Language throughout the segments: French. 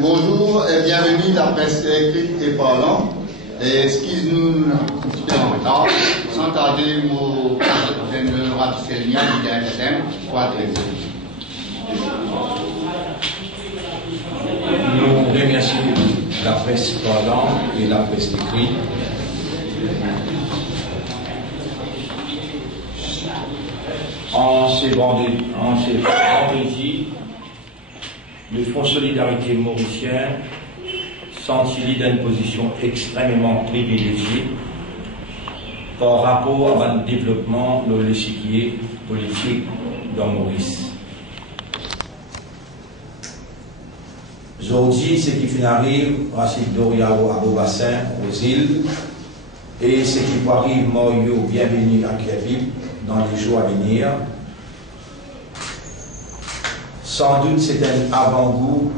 Bonjour et bienvenue à la presse écrite et parlante. Excuse-nous un petit peu en retard. Sans tarder, mon président Raphaël d'IDHM, Nous remercions la presse parlante et la presse écrite. En ce vendredi, le Fonds Solidarité mauricien sentit dans une position extrêmement privilégiée par rapport à un développement de l'échiquier politique dans Maurice. Aujourd'hui, ce qui fait arrive, Rachid Doria à Beaubassin, aux îles, et ce qui arrive, Moyo, bienvenue à Créville dans les jours à venir. Sans doute, c'est un avant-goût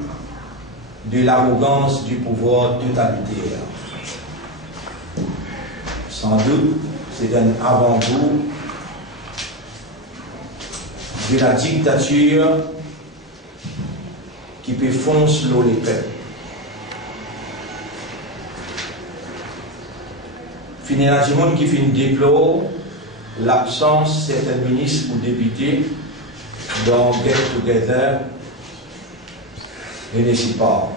de l'arrogance du pouvoir totalitaire. Sans doute, c'est un avant-goût de la dictature qui peut foncer l'eau les peuples. Finalement, du monde qui fait une déplore l'absence de certains ministres ou députés dans Get Together et n'est pas.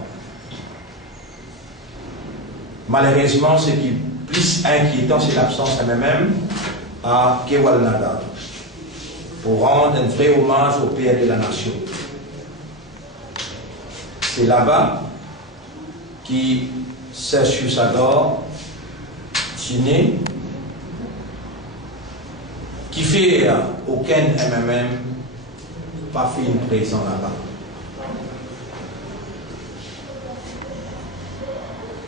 Malheureusement, ce qui est plus inquiétant, c'est l'absence elle-même à Kewal Nada pour rendre un vrai hommage au père de la nation. C'est là-bas qui Serge Sador, Tiné, qui fait aucun MMM, pas fait une présence là-bas.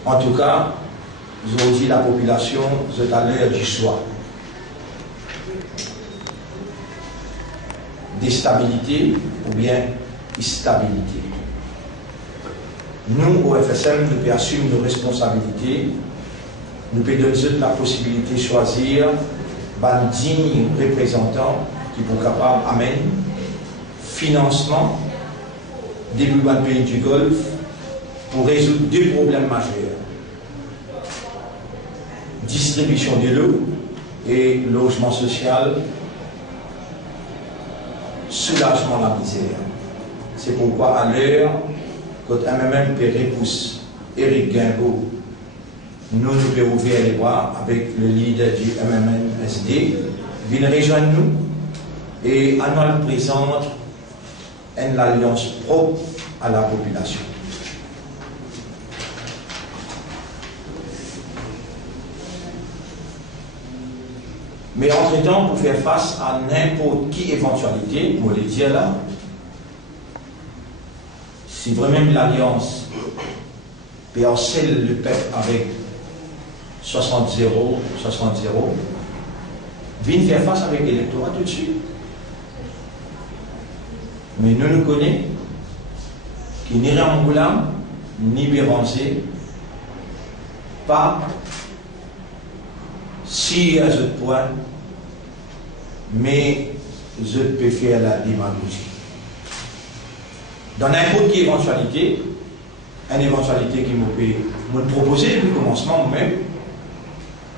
En tout cas, aujourd'hui la population est à l'heure du choix. Déstabilité ou bien stabilité. nous, au FSM, nous pouvons assumer nos responsabilités, nous pouvons donner la possibilité de choisir un digne représentant qui sont capables d'amener financement début du pays du Golfe pour résoudre deux problèmes majeurs. Distribution de l'eau et logement social, soulagement de la misère. C'est pourquoi à l'heure, quand MMM peut repousser Éric Guimbaud, nous pouvons ouvrir les bras avec le leader du MMNSD, viennent rejoindre nous et à nous présente une alliance propre à la population. Mais entre-temps, pour faire face à n'importe quelle éventualité, pour le dire là, si vraiment l'Alliance peut harceler le peuple avec 60-0, vient faire face avec l'électorat tout de suite. Mais nous connaissons qui ni Ramboulam, ni Béranger, pas si à ce point, mais je peux faire la démagogie. Dans n'importe quelle éventualité, une éventualité qui m'a proposé depuis le commencement moi-même,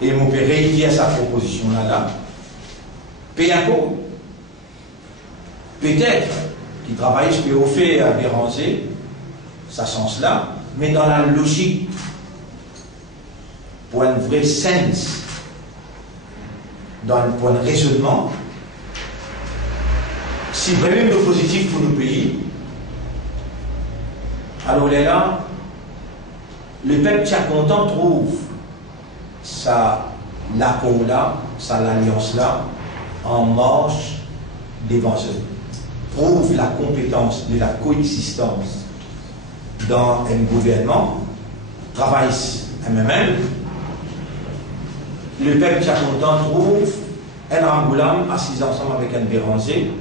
et m'a réitérer sa proposition là, peu importe, peut-être qu'il travaille ce qu'il a fait à Béranger, ça sens là, mais dans la logique, pour un vrai sens, dans un point de raisonnement, si vraiment le positif pour nos pays, alors là, le peuple qui est content trouve l'accord là, l'alliance là, en marche devant eux. Prouve la compétence de la coexistence dans un gouvernement, travaille MMM. Le peuple qui est content trouve un Ramboulam assis ensemble avec un Béranger.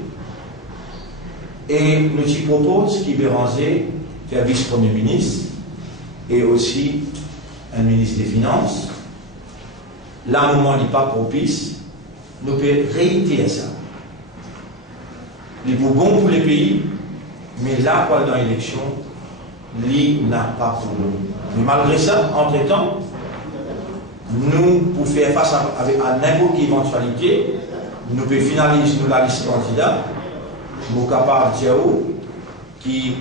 Et nous y propose qu'il Béranger faire vice-premier ministre et aussi un ministre des Finances. Là, le moment n'est pas propice. Nous pouvons réitérer ça. Il est bon pour les pays, mais là, quoi, dans l'élection, il n'a pas pour nous. Mais malgré ça, entre-temps, nous, pour faire face à n'importe quelle éventualité, nous pouvons finaliser la liste candidat, nous sommes capables de dire qui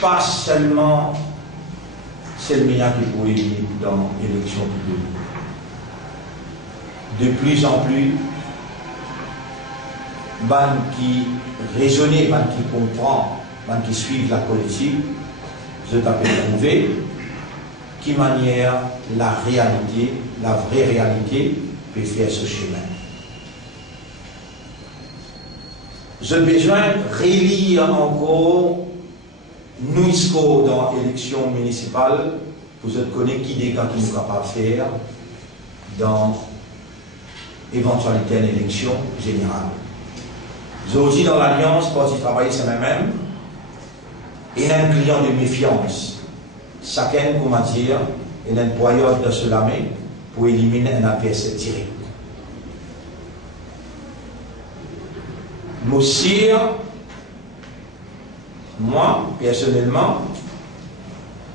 pas seulement c'est le meilleur qui pourrait élire dans l'élection de plus en plus, ban qui raisonne, ban qui comprend, ban qui suivent la politique, je t'appelle trouver qui manière la réalité, la vraie réalité, peut faire ce chemin. J'ai besoin de relire encore nous dans l'élection municipale pour vous connaître qui des gars qui nous capables de faire dans l'éventualité d'une élection générale. J'ai aussi dans l'Alliance, quand ils travaillent c'est même, et un client de méfiance. Chacun, comment dire, et un période de se lamer pour éliminer un adversaire direct. Moi, personnellement,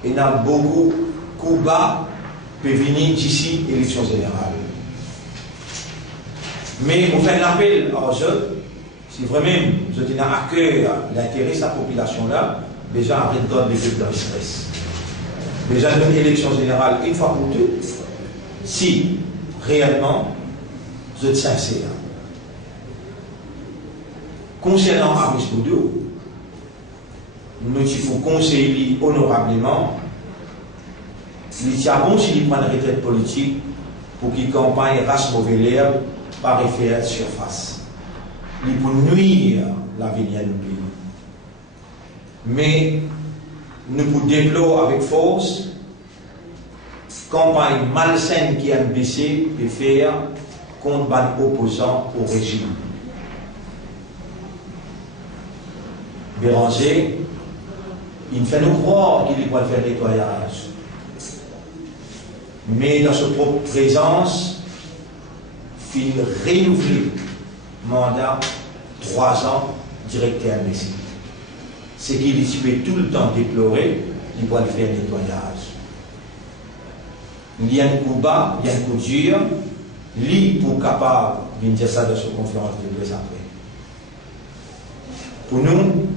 il y a beaucoup de coups bas qui peuvent venir d'ici l'élection générale. Mais on fait un appel à eux, si vraiment je tiens à cœur l'intérêt de la population-là, déjà arrête de donner les peuples dans le stress. Déjà une élection générale une fois pour toutes, si réellement vous êtes sincère. Concernant Aris Boudou, nous il faut conseiller honorablement, il y a bon s'il prend une retraite politique pour qu'il campagne race mauvais l'air par effet surface. Il peut nuire l'avenir du pays. Mais nous pouvons déplorer avec force campagne malsaine qui a baissé et faire contre les opposants au régime. Béranger, il fait nous croire qu'il va faire nettoyage. Mais dans sa propre présence, il renouvelé mandat 3 ans directeur imbécile. C'est qu'il peut tout le temps déplorer, il va faire nettoyage. Il y a un coup bas, il y a un coup dur, lui pour capable de dire ça dans sa conférence de presse après. Pour nous,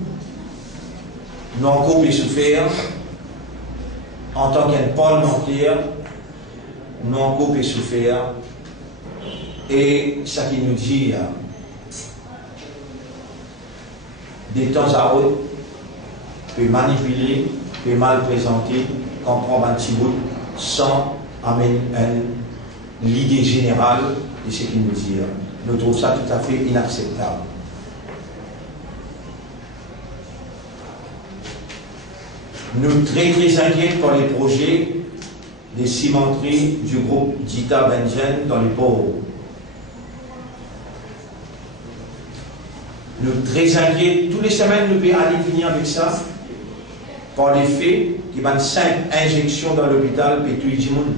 nous avons encore souffert en tant qu'un parlementaire, nous avons encore souffert et ça qui nous dit de temps à autre peut manipuler, peut mal présenter, comprendre un petit bout sans amener l'idée générale de ce qu'il nous dit. Nous trouvons ça tout à fait inacceptable. Nous très inquiets par les projets de cimenterie du groupe Dita Benjen dans les pauvres. Nous très inquiets, toutes les semaines nous pouvons aller venir avec ça, par les faits qu'il y a 5 injections dans l'hôpital et tout le monde.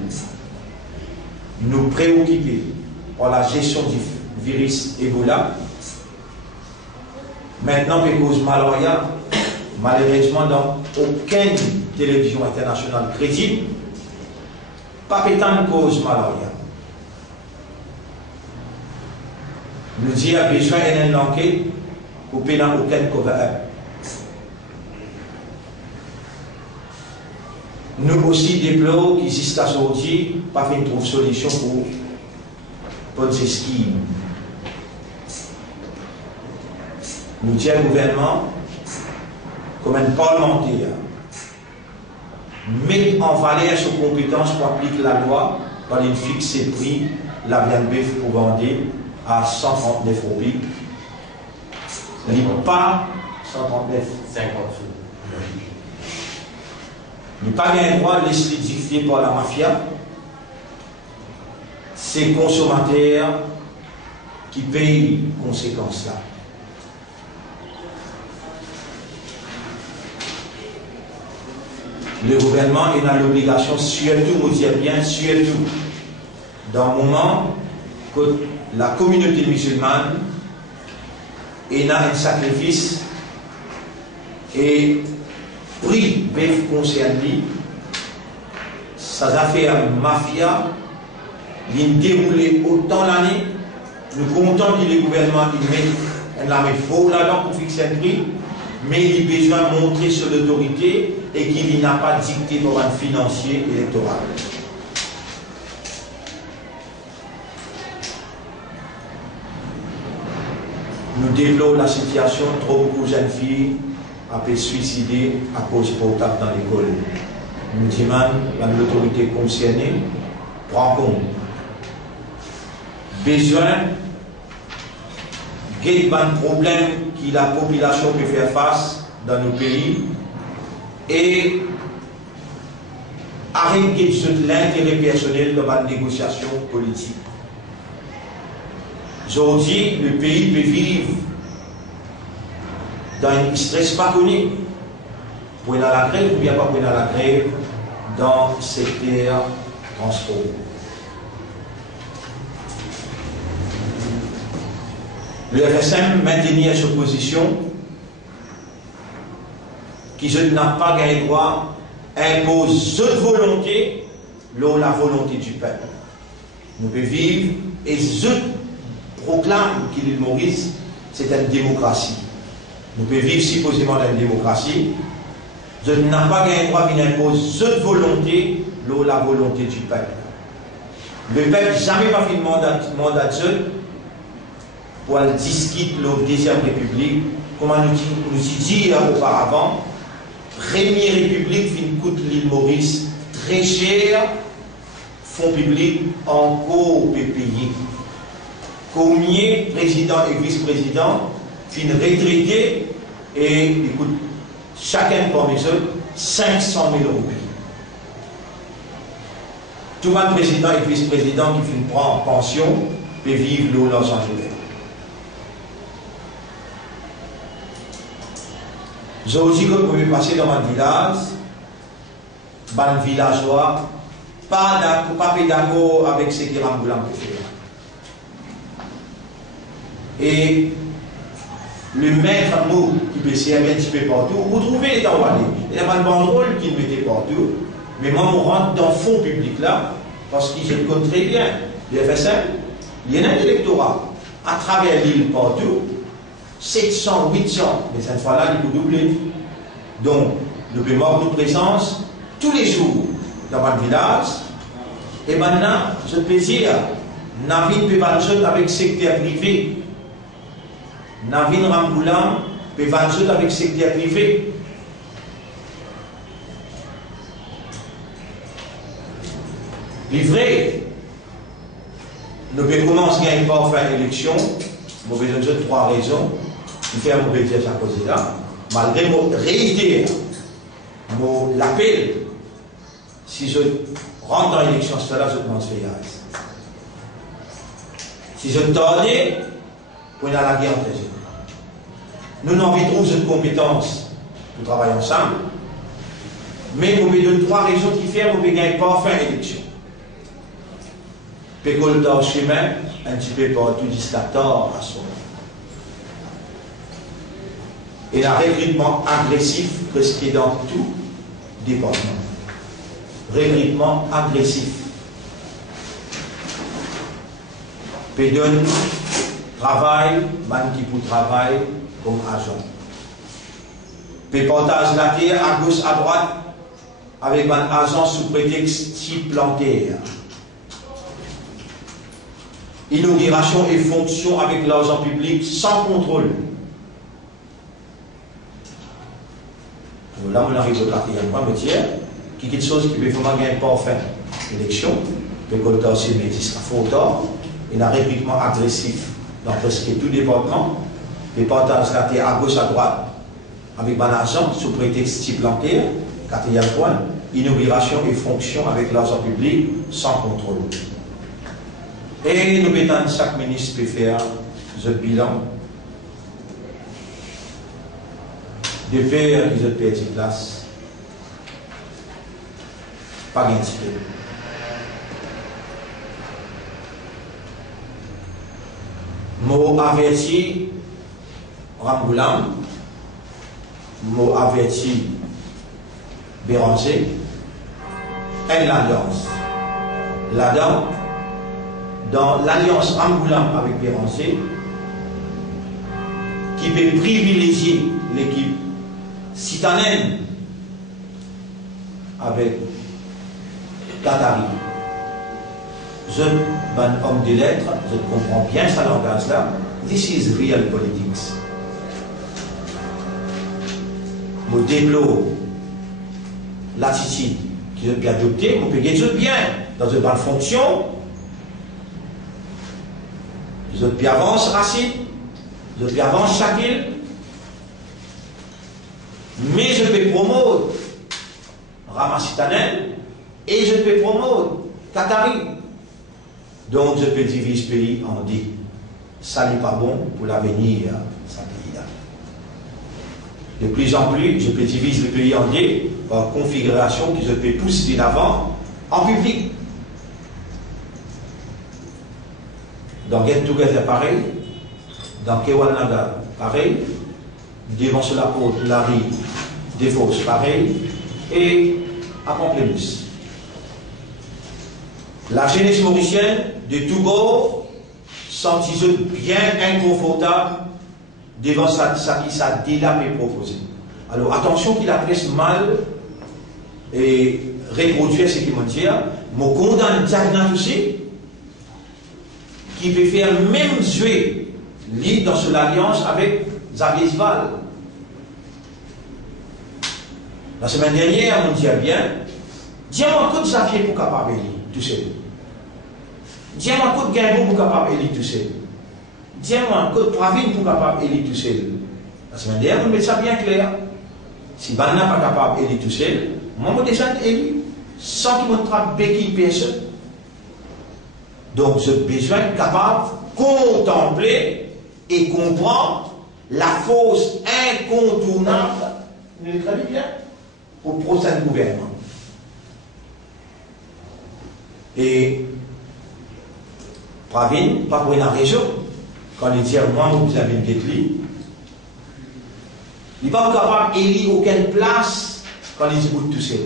Nous préoccuper par la gestion du virus Ebola. Maintenant, pour cause malaria, malheureusement, dans aucune télévision internationale crédible, pas pétant cause malaria. Nous disons qu'il y a besoin d'une enquête pour ne pas aucun cover-up. Nous aussi déplorons qu'il existe aujourd'hui pas fait une trouve solution pour ces schemes. Nous disons au gouvernement, comme un parlementaire, met en valeur ses compétences pour appliquer la loi par une fixer prix la viande bœuf pour vendre à 139 roupies. Il n'y a pas 139, 50 sous. Il n'y a pas un droit de laisser dicter par la mafia. C'est les consommateurs qui payent les conséquences là. Le gouvernement est dans l'obligation, surtout, vous dire bien, surtout, dans le moment que la communauté musulmane est dans un sacrifice et pris bœuf concerné, ça a fait un mafia, il déroulé autant l'année, nous comptons que le gouvernement met la faux là-dedans pour fixer un prix, mais il a besoin de montrer son autorité et qu'il n'a pas dicté pour un financier électoral. Nous développons la situation, trop beaucoup de jeunes filles ont été suicidées à cause de portable dans l'école. Nous demandons l'autorité concernée prend compte. Besoin de problème que la population peut faire face dans nos pays et arrêter l'intérêt personnel dans la négociation politique. Aujourd'hui, le pays peut vivre dans un stress pas connu. Pour aller à la grève ou bien pas pour aller à la grève dans le secteur transport. Le RSM maintenir sa position qui n'a pas gagné droit impose cette volonté là la volonté du peuple. Nous pouvons vivre et je proclame que l'île Maurice c'est une démocratie. Nous pouvons vivre supposément dans une démocratie. Je n'ai pas gagné droit d'imposer cette volonté là la volonté du peuple. Le peuple jamais pas fait mandat de seul pour discuter la deuxième république, comme nous dit auparavant, première république coûte l'île Maurice très cher, fonds publics encore payés. Combien président et vice-président fin retraité et écoute, chacun parmi eux 500 000 roupies. Tout le président et vice-président qui prend pension peut vivre l'eau Los Angeles. J'ai aussi que vous pouvez passer dans un villageois, pas d'accord avec ce que Rambouillan peut faire. Et le maître mot qui peut servir un petit peu partout, vous trouvez les Taouadés. Il y a pas de banderole qui le mettait partout, mais moi, on rentre dans le fonds public là, parce qu'ils se connaissent très bien. Le FSM, il y a un électorat à travers l'île partout, 700, 800, mais cette fois-là, il peut doubler. Donc, nous pouvons notre présence tous les jours dans votre village, et maintenant, ce plaisir, Navin peut vendre avec le secteur privé. Navin Rambouillan peut vendre avec le secteur privé. Les vrais, nous pouvons commencer à pas faire élection, nous avons besoin de 3 raisons, qui fait mon dire à cause là, malgré mon réitère, mon l'appel, si je rentre dans l'élection, cela je demande faire. Si je tordais, pour aller à la guerre entre eux. Nous n'envitons une compétence pour travailler ensemble, mais nous avons 3 raisons qui font que nous ne gagnons pas faire l'élection. Pécole dans le chemin, un petit peu partout jusqu'à tard à son. Et un recrutement agressif presque dans tout département. Recrutement agressif. Pédonne, travail, man qui pour travail comme agent. Péportage la terre à gauche, à droite, avec un agent sous prétexte type plantaire. Inauguration et fonction avec l'argent public sans contrôle. Là, on arrive au quatrième point, me dire, qui est quelque chose qui peut vraiment gagner pas en fin d'élection, le collecteur aussi métis à faux tort, et un recrutement agressif dans presque tout département, les partages la terre à gauche, à droite, avec un argent sous prétexte type plantaire, quatrième point, inauguration et fonction avec l'argent public sans contrôle. Et nous mettons chaque ministre peut faire ce bilan de faire qu'ils ont perdu place. Pas un petit peu. Mot averti Rambouillan, mot averti Béranger, et l'alliance. Là-dedans, dans l'alliance Rambouillan avec Béranger, qui peut privilégier l'équipe citadine avec Qatari. Je, un homme de lettres, je comprends bien ce langage-là. This is real politics. Je déplore l'attitude qui est adoptée, on peut gagner bien dans une bonne fonction. Je peux avancer Racine, je peux avancer Chakil, mais je peux promouvoir Ramassitanen et je peux promouvoir Qatari. Donc je peux diviser le pays en 10. Ça n'est pas bon pour l'avenir de ce pays-là. De plus en plus, je peux diviser le pays en 10 par configuration que je peux pousser de l'avant en public. Dans Get Together, pareil. Dans Kewanada, pareil. Devant sur la côte, Larry, Defos, pareil. Et à Pamplemousse. La jeunesse mauricienne de tout bord sentit bien inconfortable devant ça qui s'est déjà proposé. Alors attention qu'il a presque mal et reproduire ce qu'il m'a dit. Je condamne Diagna aussi, qui peut faire même jouer l'île dans son alliance avec Xavier Sval. La semaine dernière, on dit bien, dis-moi que Xavier pour capable tout seul. Dis-moi que Guingamp pour capable tout seul. Dis-moi que Pravine pour capable tout seul. La semaine dernière, on met ça bien clair. Si Banna pas capable tout seul, moi je déjà élu sans qu'il me trappe béquille personne. Donc j'ai besoin de capable de contempler et comprendre la force incontournable nous est très bien pour le prochain gouvernement. Et Pravin, pas pour une raison, quand il dit moi, vous avez une détruit, il n'est pas capable d'élire aucune place quand il dit vous tout seul.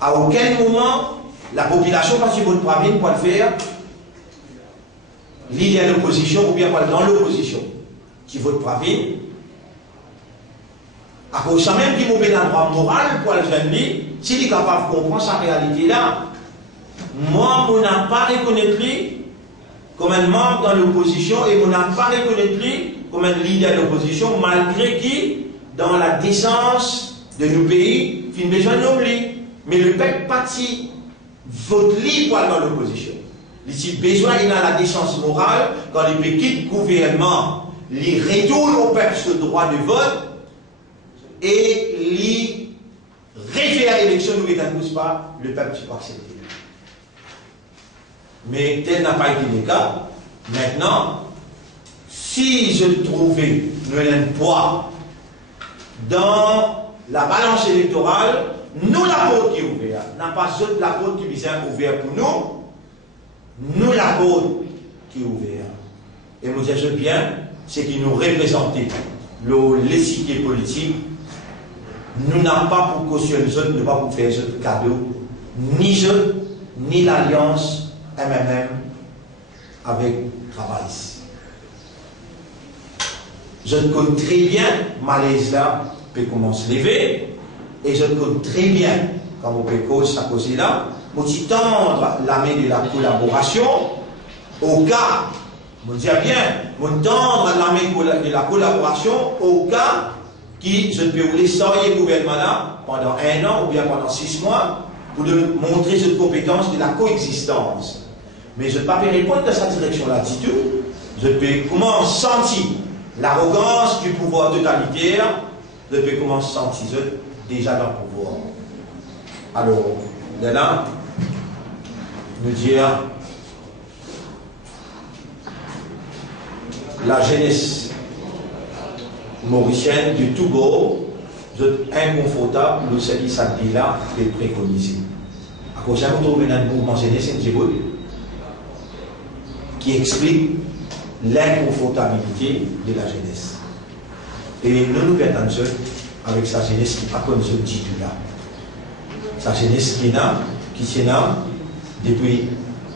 À aucun moment, la population, quand il vote Pravin, pour le faire, l'idée de l'opposition ou bien dans l'opposition, qui vote Pravin, à cause ça même qui m'a un droit moral pour le jeune, s'il est capable de comprendre sa réalité là, moi, je n'ai pas reconnaître lui comme un membre dans l'opposition et je n'ai pas reconnaître lui comme un leader de l'opposition, malgré qui, dans la décence de nos pays, il n'y a besoin de l'oubli. Mais le peuple parti vote libre dans l'opposition. Il a besoin, il a la décence morale, quand il peut quitter le gouvernement, il retourne au peuple ce droit de vote et il réfère à l'élection, nous ne pousse pas, le peuple ne peut pas accepter. Mais tel n'a pas été le cas. Maintenant, si je trouvais un poids dans la balance électorale, nous la porte qui est ouverte, n'a pas juste la porte qui est ouverte pour nous la porte qui est ouverte. Et nous disons bien, c'est qui nous représente l'échiquier politique, nous n'avons pas pour cautionner les autres, nous n'avons pas pour faire les autres cadeaux, ni eux, ni l'alliance MMM avec Travail. Je connais très bien, malaise là, peut commencer à lever, et je connais très bien, quand on peut cause à cause là, on tendre la main de la collaboration, au cas, on dit bien, on tendre la main de la collaboration, au cas qui je peux vous laisser le gouvernement là, pendant 1 an ou bien pendant 6 mois, pour de montrer cette compétence de la coexistence. Mais je ne peux pas répondre dans cette direction-là du tout. Je peux comment sentir l'arrogance du pouvoir totalitaire, je peux comment sentir déjà dans le pouvoir. Alors, de là, nous dire la jeunesse mauricienne du tout beau, je suis inconfortable de ce qui s'appelle là et préconisé. À cause de vous trouvez un mouvement jeunesse qui explique l'inconfortabilité de la jeunesse. Et nous nous perdons avec sa jeunesse qui n'est pas comme ce titre là. Sa jeunesse qui est là depuis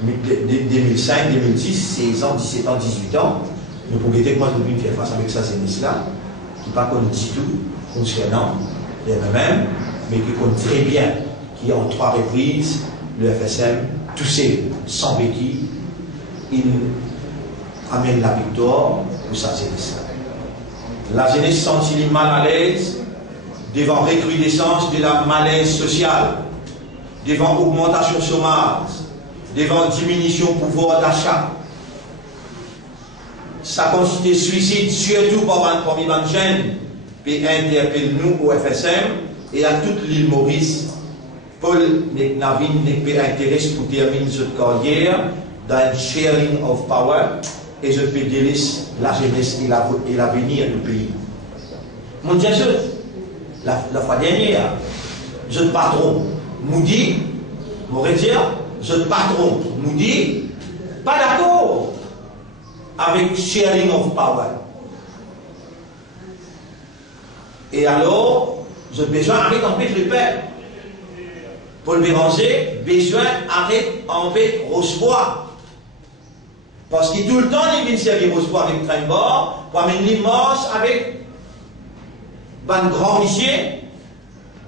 2005, 2010, 16 ans, 17 ans, 18 ans. Nous pouvons dire que moi je peux faire face avec sa jeunesse là, qui n'est pas comme du tout concernant les mêmes, mais qui compte très bien, qui en 3 reprises, le FSM, tous ces sans béquilles, il amène la victoire pour sa jeunesse. La jeunesse sentit mal à l'aise devant recrudescence de la malaise sociale, devant augmentation chômage, devant diminution pouvoir d'achat. Sa quantité suicide, surtout parmi les jeunes, peut interpeller nous au FSM et à toute l'île Maurice. Paul Navin peut intéresser pour terminer cette carrière dans un sharing of power et je peux délaisser la jeunesse et l'avenir du pays. Mon Dieu, la fois dernière, je patron nous dit, je patron nous dit, pas d'accord avec sharing of power. Et alors, j'ai besoin d'arrêter d'empêcher le père. Paul Béranger, besoin d'arrêter d'empêcher Rochebois. Parce que tout le temps, il vient servir Rochebois avec train-bord, pour amener l'immense avec un grand monsieur,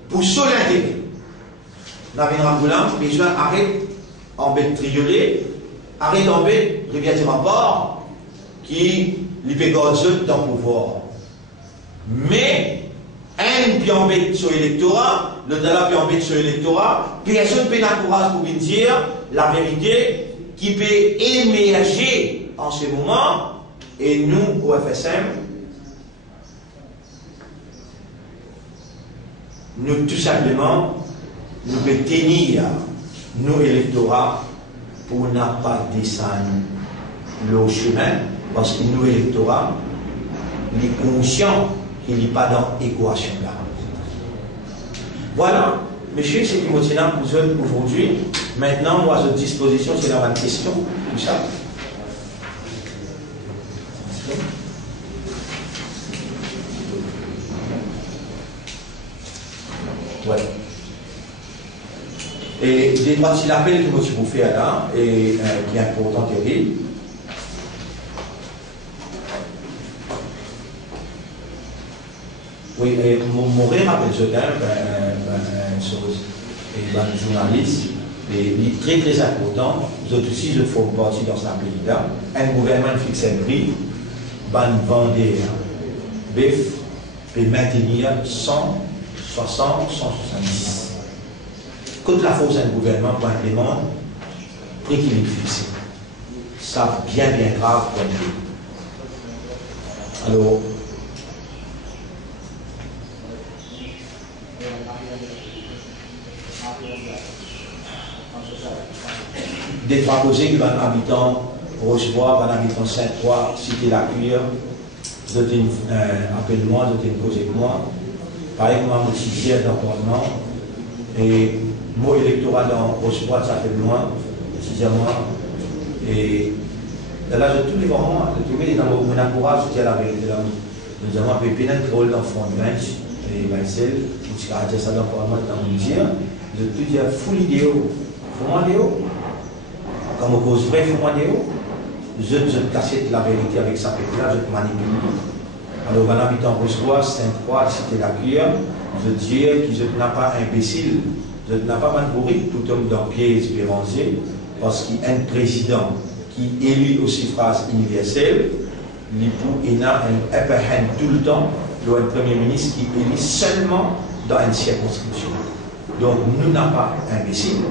pour seul intérêt. Navin Ramboulan, besoin d'arrêter d'empêcher Triolet, arrêter d'empêcher Rivière du Rapport, qui lui fait garder dans le pouvoir. Mais, un qui embête sur l'électorat, le dollar qui embête sur l'électorat, personne ne peut l'encourager pour dire la vérité qui peut émerger en ce moment, et nous, au FSM, nous tout simplement, nous pouvons tenir nos électorats pour ne pas descendre le chemin, parce que nos électorats, les conscients il n'y a pas dans l'équation là. Voilà, monsieur, c'est qui me tient pour vous aujourd'hui. Maintenant, moi, à votre disposition, c'est la question, tout ça. Ouais. Et des parties l'appel que je vous fais là, et qui est important, terrible. Oui, et mon rappel, je une chose, et ben, journaliste, et il est très très important, vous autres aussi, je fais partie dans ce pays-là, un gouvernement fixe un prix, ben, vendre bœuf, et maintenir 160, 170. Quand la force d'un gouvernement pour implémenter, prix qu'il est fixé. Ça, bien grave pour nous. Alors, des proposés qui vont habitants Rochebois, van habitant Saint-Croix, Cité-la-Cuire, vous êtes appelle-moi, vous êtes causé avec moi. Pareil, moi, je suis fier d'appartement. Et mon électorat dans Rochebois, ça fait moi, c'est moi. Et là, je tous les moments, je trouvais dans mon encourage, je dis à la vérité, nous avons un peu pénétré rôle d'enfant de bench, et Marcel, je vais dire ça dans mon dire, je te dis, full idéo, faut-moi idéo. Quand on cause vrai, faut-moi idéo. Je te casse la vérité avec sa pétale, je te manipule. Alors, en habitant Rochebois, Saint-Croix, Cité-la-Cuire, je dis que je n'ai pas imbécile, je n'ai pas manbourri, tout homme dans pied espérancier, parce qu'il y a un président qui est élu au suffrage universel, il a un upper hand tout le temps, il y a un premier ministre qui est élu seulement dans une circonscription. Donc, nous n'avons pas imbécile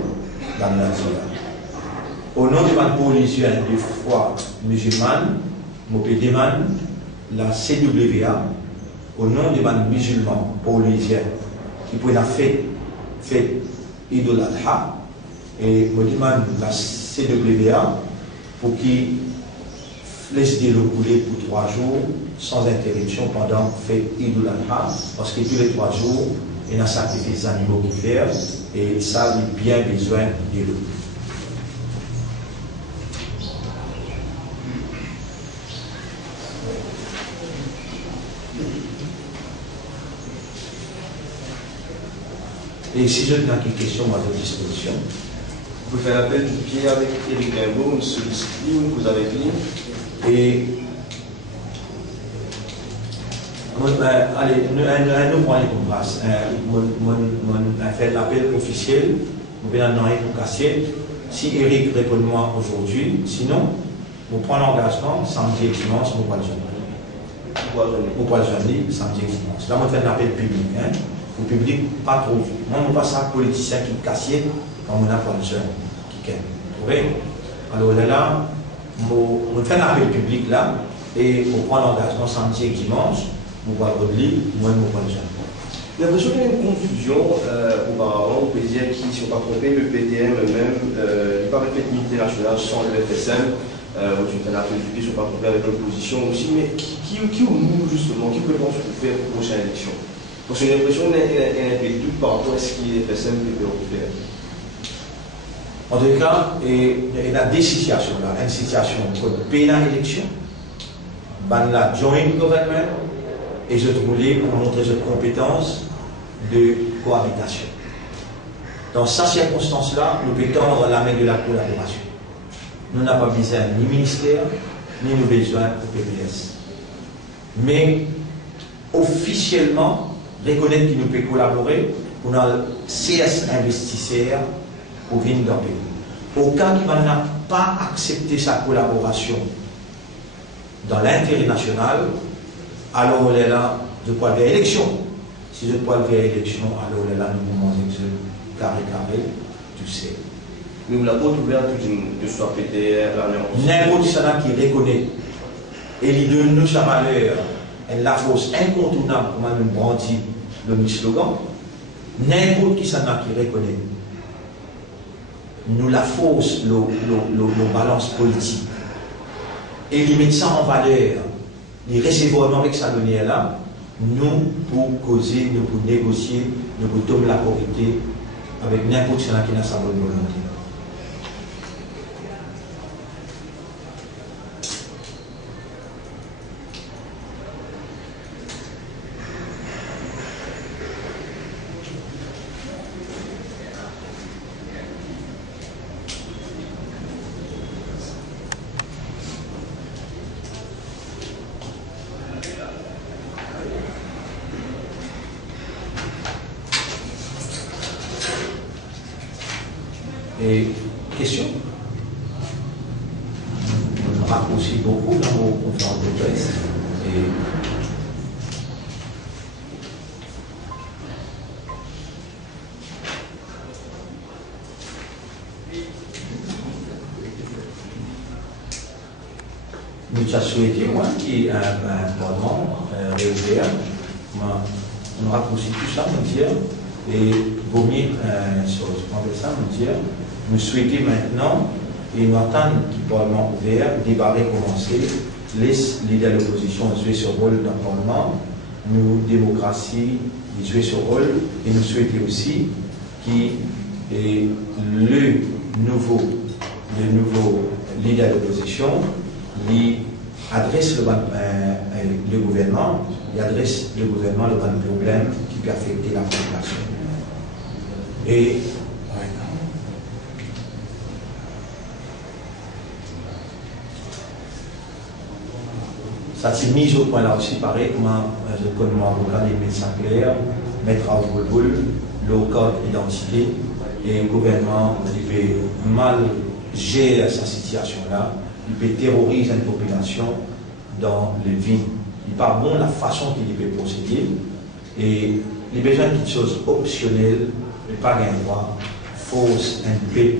dans la zone. Au nom de ma coalition de foi musulmane, je demande la CWA, au nom de ma musulman polynésien, qui peut la fête Eid al-Adha, et je demande la CWA pour qu'il laisse le couler pour 3 jours sans interruption pendant la fête Eid al-Adha, parce que tous les 3 jours, il y a un sacrifice d'animaux qui fait, et ça a bien besoin de l'eau. Et si je n'ai qu'une question à votre disposition. Vous pouvez faire l'appel du pied avec Éric Rimbaud, M. Discipline, vous avez fini. Et allez, nous prenons les compasses. On fait l'appel officiel, nous venons pour casser. Si Éric répond moi aujourd'hui, sinon, nous prenons l'engagement samedi et dimanche, nous prenons le journée, samedi et dimanche. Là, on fait un appel public. Le public, pas trop. Moi, je ne pas ça politicien qui casse quand on a pas de jeunes qui gagnent. Vous voyez? Alors là, on fait un appel public là, et on prend l'engagement samedi et dimanche, on va redire, moi, je ne pas de jeunes. J'ai l'impression qu'il y a une confusion auparavant. On peut dire qu'ils ne sont pas trompés, le PDM même, il n'y a pas de unité nationale sans le FSM. Je fais un appel public, ils ne sont pas trompés avec l'opposition aussi, mais qui ou nous, justement, qui peut penser pour faire la prochaine élection? Parce que j'ai l'impression qu'il y a un peu de doute par rapport à ce qui est FSM qui peut faire. En tout cas, il y a des situations là. Une situation pour payer l'élection, la joint government, et je voulais pour montrer cette compétence de cohabitation. Dans ces circonstances-là, nous pouvons tendre la main de la collaboration. Nous n'avons pas besoin ni ministère, ni nous besoin de PPS. Mais officiellement, reconnaître qu'il nous peut collaborer, on a le CS investisseur pour venir dans le pays. Au cas qu'il n'a pas accepté sa collaboration dans l'intérêt national, alors on est là de quoi vers élection. Si je dois vers élection, alors on est là, nous demandons que carré, tu sais. Mais vous l'avez ouvert de soit PTR, n'importe qui qui reconnaît et il donne nous sa valeur. La force incontournable, comme nous brandit le slogan, n'importe qui s'en a qui reconnaît. Nous la force, le balance politique. Et il met ça en valeur. Les réservoirs avec sa donnée là, nous, pour causer, nous, pour négocier, nous, pour donner la vérité avec n'importe qui n'a sa bonne volonté. Et question? On raccourcit beaucoup dans vos conférences de presse. Et nous avons souhaité, moi, qu'il y ait un parlement réouvert. On raccourcit tout ça, on dit, et vaut mieux, nous souhaitons maintenant, et nous attendons qu'il Parlement ouvert, débat commencer, laisse leader de l'opposition jouer ce rôle dans le Parlement, nous, démocratie, jouer ce rôle, et nous souhaitons aussi que le nouveau leader de l'opposition adresse le gouvernement, il adresse le gouvernement le bon problème qui peut affecter la population. Et ça s'est mis au point là aussi, pareil, comment je connais mon avocat, les médecins clairs, mettre à boule, le code d'identité, et le gouvernement il peut mal gérer cette situation-là, il peut terroriser une population dans le vide. Il n'est pas bon la façon qu'il peut procéder, et il a besoin d'une chose optionnelle, pas un droit, fausse, un peu,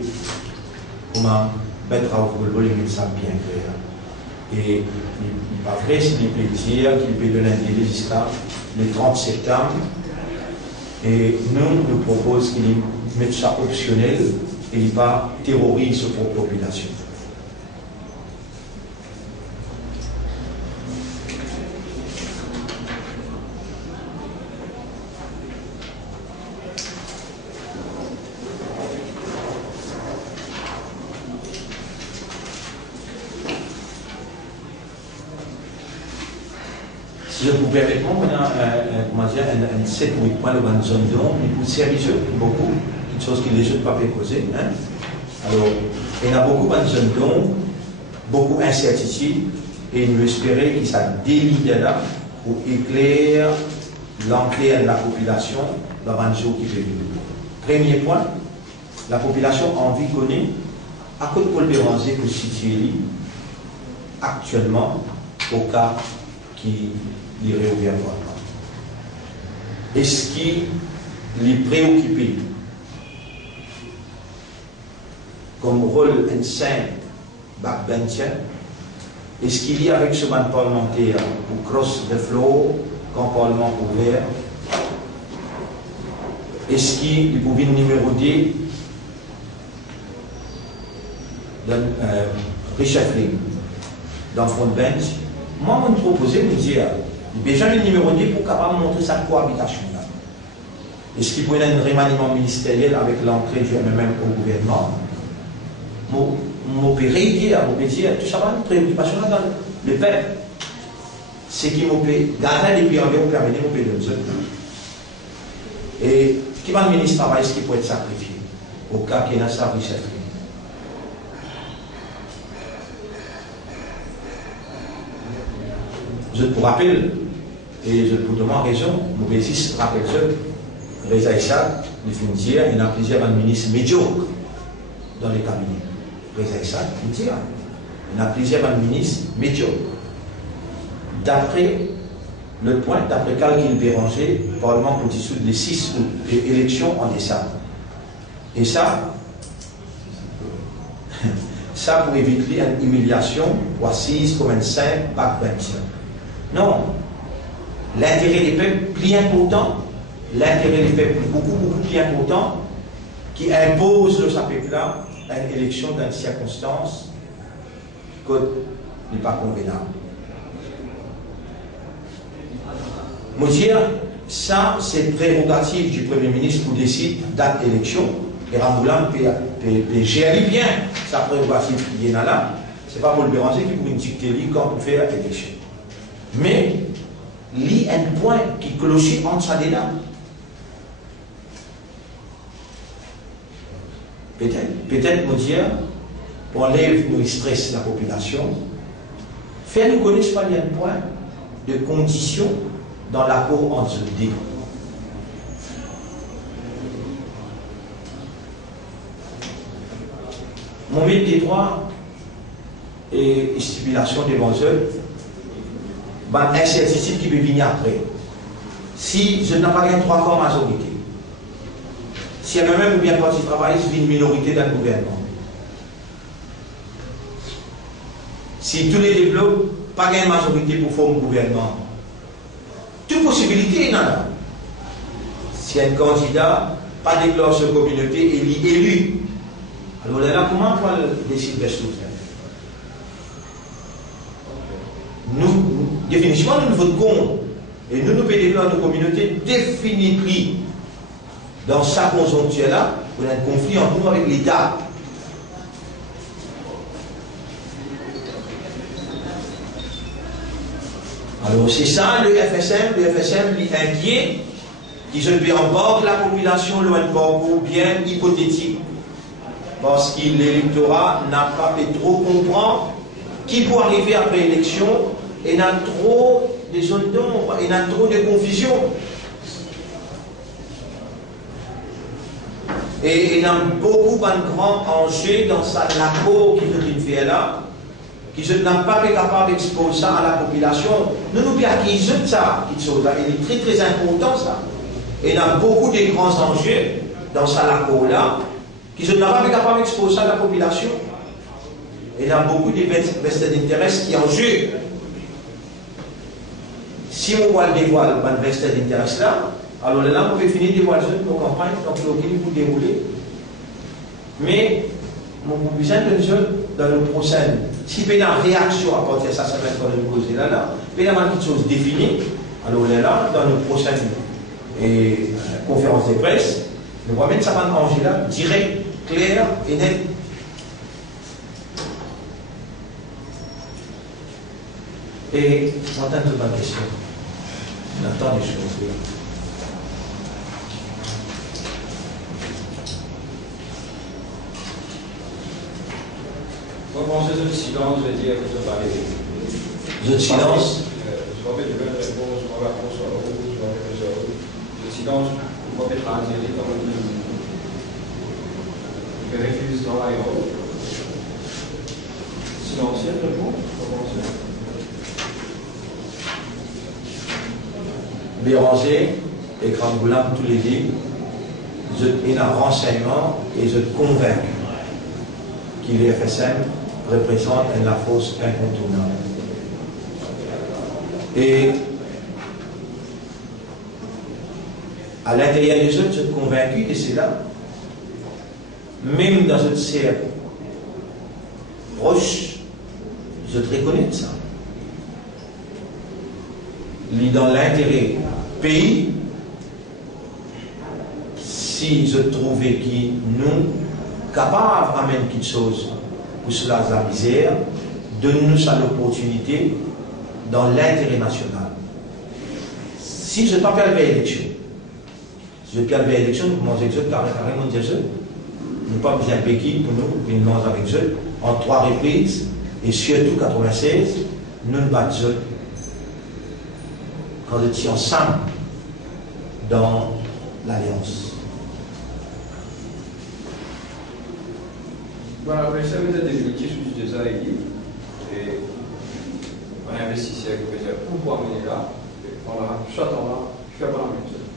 comment mettre à boule les médecins bien clairs. Et il n'est pas vrai s'il peut dire qu'il peut donner un délai jusqu'à le 30 septembre. Et nous proposons qu'il mette ça optionnel et il ne pas terroriser sa propre population. Si je vous permets, on a un 7 ou 8 points de bonne zone d'ombre, mais pour sérieux, beaucoup, une chose que les jeunes ne peuvent pas causer. Hein? Alors, il y a beaucoup de zones d'ombre, beaucoup d'incertitudes, et nous espérons que ça délite là pour éclairer l'enclair de la population dans un jour qui peut venir. Premier point, la population a envie de connaître à quoi Paul Béranger pour situer actuellement au cas qui les réouvert. Est-ce qu'il les préoccupé comme rôle un saint backbencher? Est-ce qu'il y a avec ce banc parlementaire ou cross the floor quand Parlement ouvert? Est-ce qu'il pouvait numéroter Richard Flynn dans le front bench? Moi, on me proposait de me dire, il y a déjà le numéro 10 pour capable montrer sa cohabitation là. Est-ce qu'il pourrait y avoir un remaniement ministériel avec l'entrée du MMM au gouvernement? Mon réitérer, mon dire, tout ça va une préoccupation là dans le peuple. C'est qui m'a fait gagner les pays en Europe, permettre mon pays de nous. Et qui va le ministre travail, ce qui peut être sacrifié au cas qu'il y ait un service. Je vous rappelle, et je vous demande raison, mon bénéfice rappelle ça, Reza Issa, il fait dire, il y a plusieurs ministres médiocres dans les cabinets. Reza Issa, il dit, il y a plusieurs ministres médiocres. D'après le point, d'après calcul Béranger, le Parlement peut dissoudre les 6 août, et élections en décembre. Et ça pour éviter une humiliation, pour assise comme un saint backbencher. Non. L'intérêt des peuples plus important, l'intérêt des peuples beaucoup plus important, qui impose le peuple-là à une élection dans une circonstance qui n'est pas convenable. Je veux dire, ça, c'est prérogative du Premier ministre pour décider date d'élection. Et Ramboulan peut gérer bien sa prérogative qui est là. Ce n'est pas pour le Béranger qui peut dicter quand on fait l'élection. Mais, il y a un point qui cloche entre ça et là. Peut-être, me dire, pour enlever le stress de la population, faire nous connaître pas un point de condition dans l'accord entre les deux. Mon but des droits et stipulation devant eux, ben, incertitude qui peut venir après. Si je n'ai pas gagné 3 quarts majorité, si il y a même ou bien parti travail, c'est une minorité dans le gouvernement. Si tous les développent, pas gagné majorité pour former un gouvernement, toute possibilité est là. Si un candidat, pas déclare sa communauté, est élu. Alors là, comment on va décider de ce faire? Nous, définitivement, nous votons contre. Et nous pouvons déclarer nos communautés définitivement dans sa conjoncture-là, on a un conflit entre nous avec l'État. Alors c'est ça le FSM est inquiet, qui se fait embarque la population loin de parcours bien hypothétique. Parce que l'électorat n'a pas fait trop comprendre qui peut arriver après l'élection et n'a trop de zones d'ombre et n'a trop de confusion. Et il y a beaucoup de grands enjeux dans l'accord qui veut faire là, qui ne sont pas capables d'exposer ça à la population. Nous nous acquisons ça, il est très très important ça. Et il y a beaucoup de grands enjeux dans ça l'accord là, qui ne sont pas capables d'exposer ça à la population. Et il y a beaucoup d'investisseurs d'intérêt qui en jouent. Si on voit le dévoile d'investisseurs d'intérêt là, alors là, on peut finir de voir nos campagnes, donc l'aucune pour dérouler. Mais, mon besoin de nous, dans le prochain, si il y a une réaction à partir de ça, ça va être une cause là, il y a quelque chose défini, alors là, dans nos prochaines conférences de presse, nous voyons que ça va manger là, direct, clair et net. Et, j'entends toute ma question. On attend des choses. Vous pensez que le silence veut dire que vous parlez? Le silence? Je vais faire une réponse, je vais faire sur le rouge, je vais faire sur le rouge. Le silence, vous pouvez transiger comme une refuse dans la haut. Silencieux, réponse, vous pensez? Béranger et Ramboulan, tous les deux, il y a un renseignement et je convainc que le FSM représente la force incontournable. Et à l'intérieur des autres, je suis convaincu que c'est là, même dans une cercle proche, je reconnais ça. Dans l'intérêt pays, si je trouvais que nous capables d'amener quelque chose pour cela la misère, donne-nous ça l'opportunité dans l'intérêt national. Si je t'appelle à l'élection, si je t'appelle à l'élection, nous mangez eux, carrément dire eux, nous pas besoin de péquille pour nous, nous mangeons avec eux, en 3 reprises, et surtout 96, nous nous battons eux. Quand nous étions ensemble dans l'Alliance. Voilà, après ça, vous êtes définitif sur du design et on investit avec le plaisir pour amener là, et on a soit en là, je fais pas la même chose.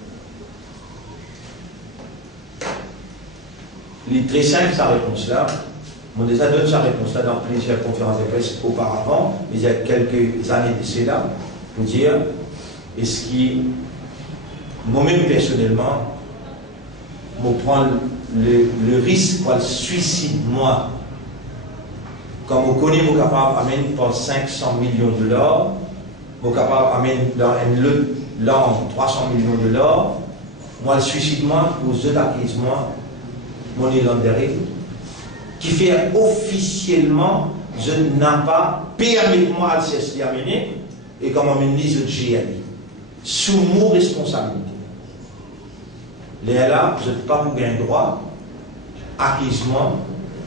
Il est très simple sa réponse-là. On déjà donné sa réponse-là dans plusieurs conférences de presse auparavant, mais il y a quelques années de cela, pour dire est-ce que moi-même personnellement, je prends le risque pour le suicide, moi, quand je connais, je suis capable d'amener pour 500 millions de dollars, je suis capable d'amener dans l'an 300 millions de l'or, moi, le suicide-moi, aux œufs d'acquise-moi, mon élanderie, qui fait officiellement, je n'ai pas permis moi de se amener, et comme on me dit, je GLI, sous mon responsabilité. Les là, je n'ai pas pour gagner droit, acquise-moi,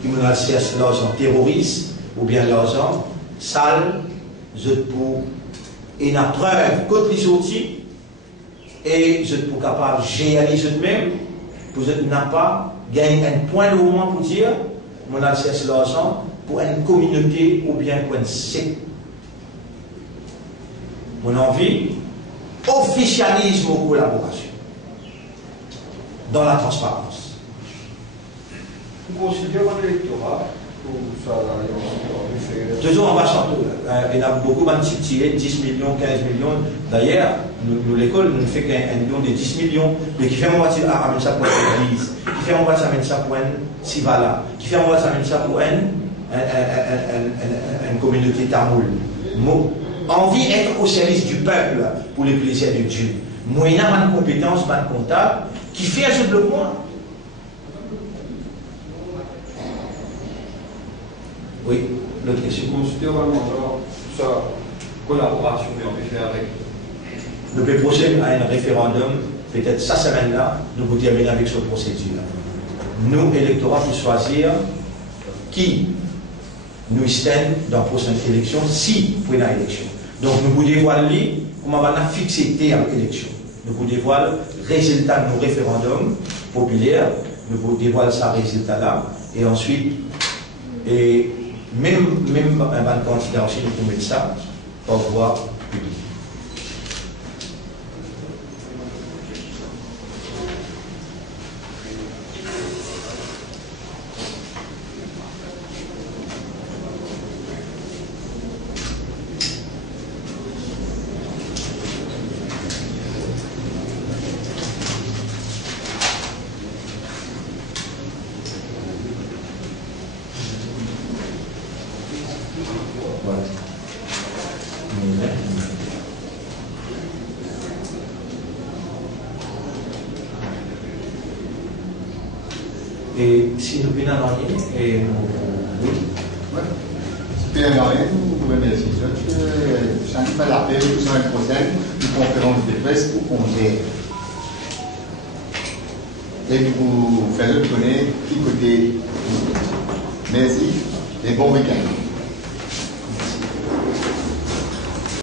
qui me laisse l'argent terroriste, ou bien l'argent sale, je pour une preuve contre les sorties, et je suis capable de gérer je même, pour je n'ai pas gagné un point de moment pour dire, mon accès à l'argent pour une communauté ou bien pour un secte. Mon envie, officialisme aux collaborations, dans la transparence. Vous considérez l'électorat pour ça, toujours en bas chanteau. Il y a beaucoup de tirés, 10 millions, 15 millions. D'ailleurs, nous l'école ne fait qu'un million de 10 millions, mais qui fait en voiture à amener ça pour l'église, qui fait en voiture amener ça pour un Sivala, qui fait en voiture amener ça pour une communauté tamoul. Envie d'être au service du peuple pour le plaisir de Dieu. Moyennant une compétence, une comptable, qui fait un jeu de moi. Oui, l'autre question. Vous considérez alors sa collaboration qu'on peut faire avec. Nous pouvons procéder à un référendum, peut-être cette semaine-là, nous pouvons terminer avec cette procédure. Nous, électorats, pour choisir qui nous stand dans la prochaine élection, si pour une élection. Donc nous pouvons dévoiler comment on va fixer terme élection. Nous pouvons dévoiler le résultat de nos référendums populaires, nous pouvons dévoiler ce résultat-là, et ensuite, et même un candidat aussi, nous pouvons mettre ça pour voir public. Et si nous venons en ligne, et oui. Si vous venez en ligne, vous pouvez me laisser ça. Chaque fois l'appel, la semaine prochaine, une conférence de presse pour congé. Et vous faites le connaître, qui côté. Merci et bon week-end.